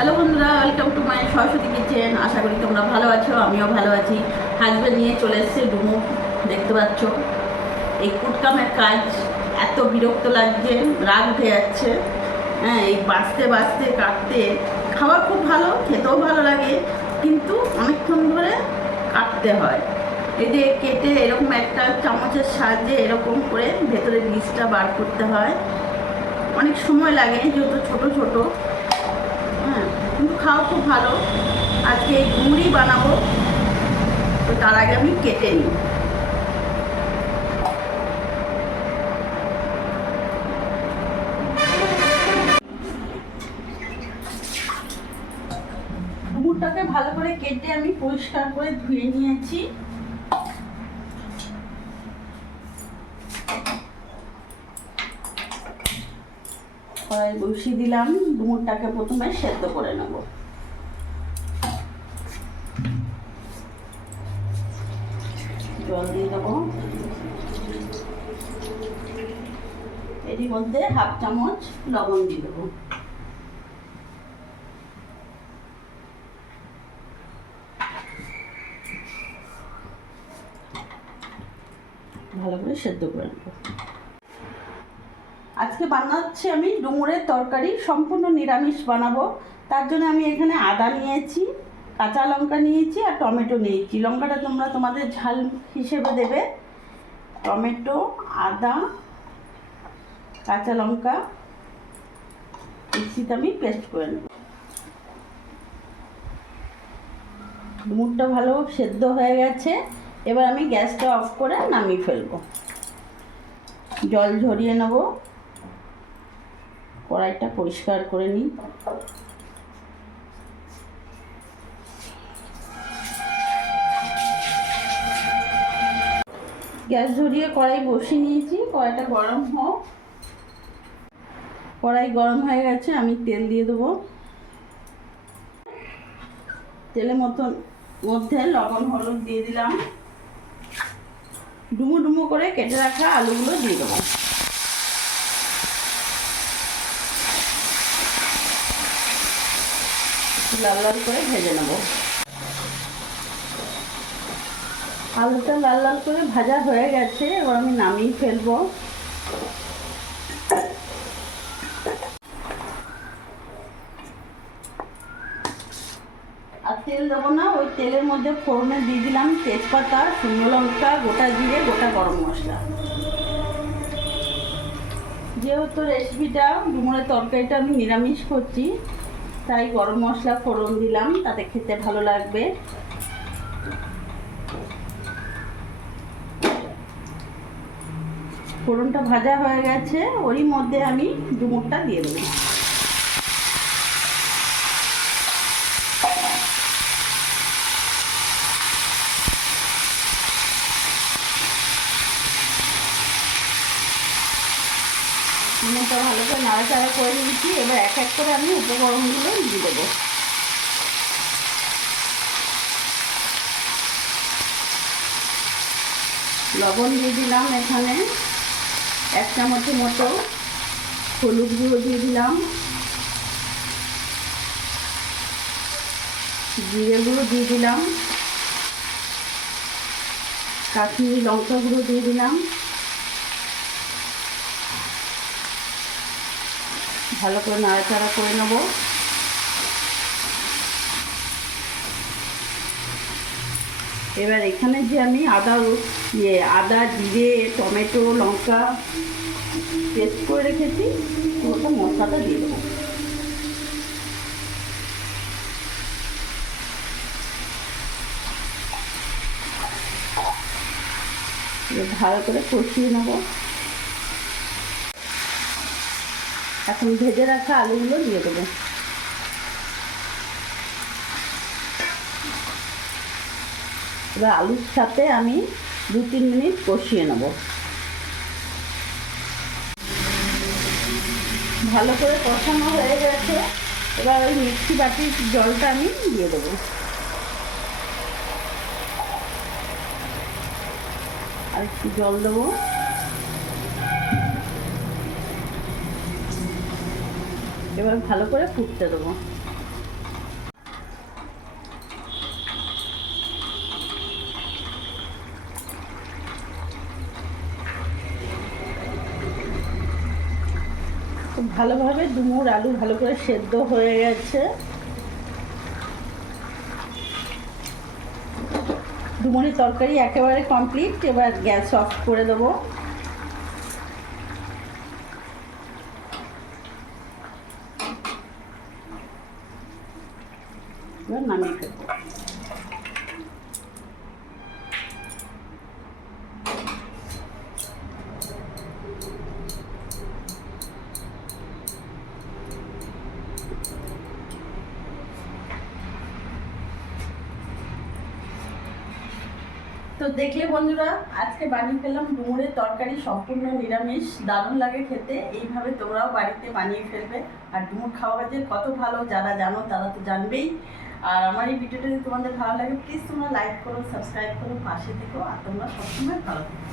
Hello বন্ধুরা welcome to my Saraswati kitchen আশা করি তোমরা ভালো আছো, আমিও ভালো আছি। হাজব্যান্ড নিয়ে চলে এসেছে ডুমু, দেখতে পাচ্ছ? এই কুটকামের কাজ এত বিরক্ত লাগছে, রাগ উঠে যাচ্ছে। হ্যাঁ এই বাঁচতে বাঁচতে কাটতে খাবার খুব ভালো, খেতেও ভালো লাগে, কিন্তু অনেকক্ষণ ধরে কাটতে হয়। এই যে কেটে এরকম একটা চামচের সাহায্যে এরকম করে ভেতরে বীজটা বার করতে হয়। অনেক সময় লাগে, যেহেতু ছোট ছোট। কিন্তু খাওয়া খুব ভালো। আজকে গুড়ি বানাবো। তো তার আগে আমি কেটে নিই। ভালো করে কেটে আমি পরিষ্কার করে ধুয়ে নিয়েছি। কড়াই বসিয়ে দিলাম, ডুমুরটাকে প্রথমে সেদ্ধ করে নেব। জল দিয়ে দেবো। এরই মধ্যে হাফ চামচ লবণ দিয়ে দেবো। ভালো করে সেদ্ধ করে নেব। আজকে বানাচ্ছি আমি ডুমুরের তরকারি, সম্পূর্ণ নিরামিষ বানাবো। তার জন্য আমি এখানে আদা নিয়েছি, কাঁচা লঙ্কা নিয়েছি আর টমেটো নিয়েছি। লঙ্কাটা তোমরা তোমাদের ঝাল হিসেবে দেবে। টমেটো, আদা, কাঁচা লঙ্কা, মিক্সিতে আমি পেস্ট করে নেব। ডুমুরটা ভালো সেদ্ধ হয়ে গেছে। এবার আমি গ্যাসটা অফ করে নামিয়ে ফেলব। জল ঝরিয়ে নেব। কড়াইটা পরিষ্কার করে নিই। গ্যাস ধরিয়ে কড়াই বসিয়ে নিয়েছি, কড়াইটা গরম হোক। কড়াই গরম হয়ে গেছে, আমি তেল দিয়ে দেবো। তেলের মতন মধ্যে লবণ, হলুদ দিয়ে দিলাম। ডুমো ডুমো করে কেটে রাখা আলুগুলো দিয়ে দেবো। লাল লাল করে ভেজে নেব। আলুটা লাল লাল করে ভাজা হয়ে গেছে, এবার আমি নামিয়ে ফেলব। আর তেল দেবো না, ওই তেলের মধ্যে ফোড়নে দিয়ে দিলাম তেজপাতা, শুকনো লঙ্কা, গোটা জিরে, গোটা গরম মশলা। যেহেতু রেসিপিটা ডুমুরের তরকারিটা আমি নিরামিষ করছি তাই গরম মশলা ফোড়ন দিলাম, তাতে খেতে ভালো লাগবে। ফোড়নটা ভাজা হয়ে গেছে, ওরই মধ্যে আমি ডুমুরটা দিয়ে দেবো। ডুমুরটা ভালো করে নাড়াচাড়া করে নিয়েছি। এবার এক এক করে আমি উপকরণগুলো দিয়ে দেবো। লবণ দিয়ে দিলাম এখানে। এক চামচের মতো হলুদ গুঁড়ো দিয়ে দিলাম। জিরে গুঁড়ো দিয়ে দিলাম। কাশ্মীরি লঙ্কা গুঁড়ো দিয়ে দিলাম। ভালো করে নাড়াচাড়া করে নেব। এবার এখানে যে আমি আদা ইয়ে আদা, জিরে, টমেটো, লঙ্কা পেস্ট করে রেখেছি ওটা মশলাটা দিয়ে দেবো। ভালো করে কষিয়ে নেব। এখন ভেজে রাখা আলুগুলো দিয়ে দেবো। এবার আলুর সাথে আমি দু তিন মিনিট কষিয়ে নেব। ভালো করে কষানো হয়ে গেছে। এবার ওই মিক্সি বাটির জলটা আমি দিয়ে দেবো। আর একটু জল দেবো। এবার ভালো করে ফুটতে দেবো। খুব ভালোভাবে ডুমুর আলু ভালো করে সেদ্ধ হয়ে গেছে। ডুমুরি তরকারি একেবারে কমপ্লিট এবার গ্যাস অফ করে দেবো। এবার নামিয়ে ফেলব তো দেখলে বন্ধুরা, আজকে বানিয়ে ফেললাম ডুমুরের তরকারি সম্পূর্ণ নিরামিষ, দারুণ লাগে খেতে। এইভাবে তোমরাও বাড়িতে বানিয়ে ফেলবে। আর ডুমুর খাওয়া যে কত ভালো, যারা জানো তারা তো জানবেই। আর আমার এই ভিডিওটা যদি তোমাদের ভালো লাগে প্লিজ তোমরা লাইক করো সাবস্ক্রাইব করো, পাশে থেকো, আর তোমরা সবসময় ভালো থেকো।